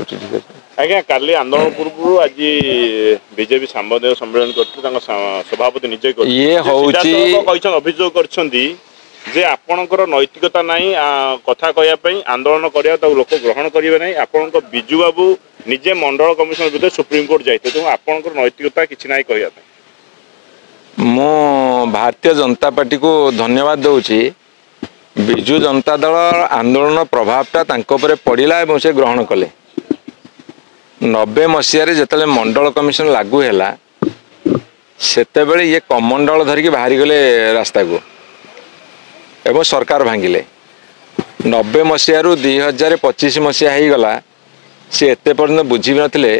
आज्ञा काली आंदोलन पूर्व आज बीजेपी सांबादिक सम्मेलन कर सभापति निजे ये अभियोग कर आपणकर नैतिकता ना कथा कहवाई आंदोलन करने लोक ग्रहण करेंगे ना आपण विजु बाबू निजे मंडल कमिशन विरुद्ध सुप्रीमकोर्ट जाते आपणकर नैतिकता कि ना कहवाई मो भारतीय जनता पार्टी को धन्यवाद दूची विजु जनता दल आंदोलन प्रभावटा पड़ा से ग्रहण कले 90 मसीह जिते मंडल कमिशन लागू है से ये कमंडल धरिकी बाहरी गले रास्ता को एवं सरकार भांगिले 90 मसीह 2025 मसीहा हो गला सी एत पर्यटन बुझी नथिले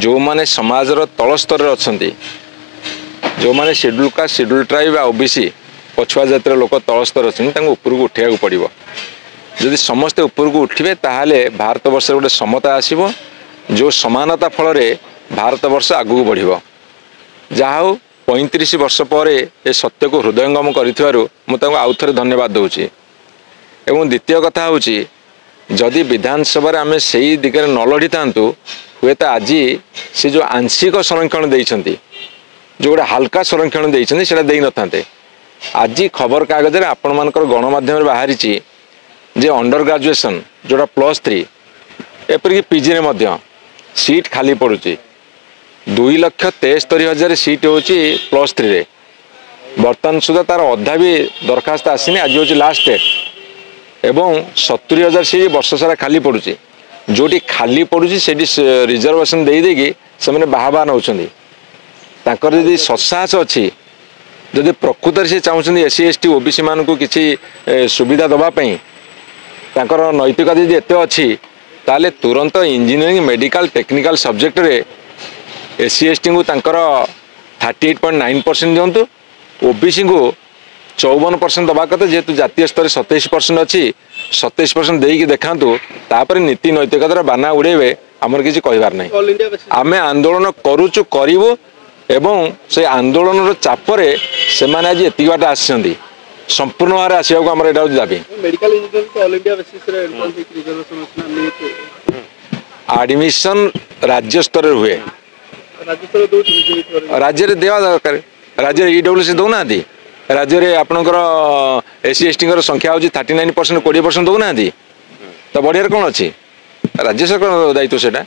जो माने समाजर तल स्तर अच्छा जो माने schedule caste schedule tribe OBC पछुआ जातिर लोक तल स्तर अच्छा ऊपर को उठा पड़ो जदि समस्ते ऊपर को उठे ताहले भारत वर्ष गोटे समता आसब जो समानता फल भारत वर्ष आगू बढ़ जहा 35 वर्ष पर ए सत्य को हृदयंगम कर आउ थे धन्यवाद दूची एवं द्वितीय कथा हूँ जदि विधानसभा आम से दिगरे न लड़ी था हुए तो आज से जो आंशिक संरक्षण देते जो गोटे हल्का संरक्षण देते न था आज खबर कागज आपण मान गणमाध्यम बाहरी जे अंडर ग्रेजुएशन जोड़ा +3 एपरिक पीजी रे सीट खाली पड़ुची 2,73,000 सीट हूँ +3 रे बर्तमान सुधा तार अधा भी दरखास्त आसनी आज हूँ लास्ट डेट एवं 70,000 सीट वर्ष सारा खाली पड़ुची जोटी खाली पड़ुची से रिजर्वेशन देकी से बाहा नौकरी जदि सत्साहस अच्छी जदि प्रकृत से चाहते SC ST OBC मान को किसी सुविधा दवापाई तांकर नैतिकता जदि एत अच्छी ताले तुरंत इंजीनियरिंग मेडिकल टेक्निकल सब्जेक्ट रे SC ST को तांकर 38.9% दिंतु OBC को 54% दबा कथा जेहेतु जातीय स्तर 27% अच्छी 27% देकी देखातु तापर नीति नैतिकतार बाना उड़ेबे आमर किसी कहबार नहीं आमे आंदोलन करूचु करिवो एवं से आंदोलन चापरे से माने आज एति बाट आछंती संपूर्ण भाव आसवा को आमर दाबी मेडिकल इंजीनियर को ऑल इंडिया बेसिस रे एंट्रेंस रिजर्वेशन अछि एडमिशन राज्य स्तर रे हुए राज्य स्तर दो राज्य रे देवा दरकार राज्य रे EWC दौना दी राज्य रे आपनकर SC ST कर संख्या होची 39% 20% दौना दी तो बढ़िया कोन अछि राज्य सरकार दायित्व सेटा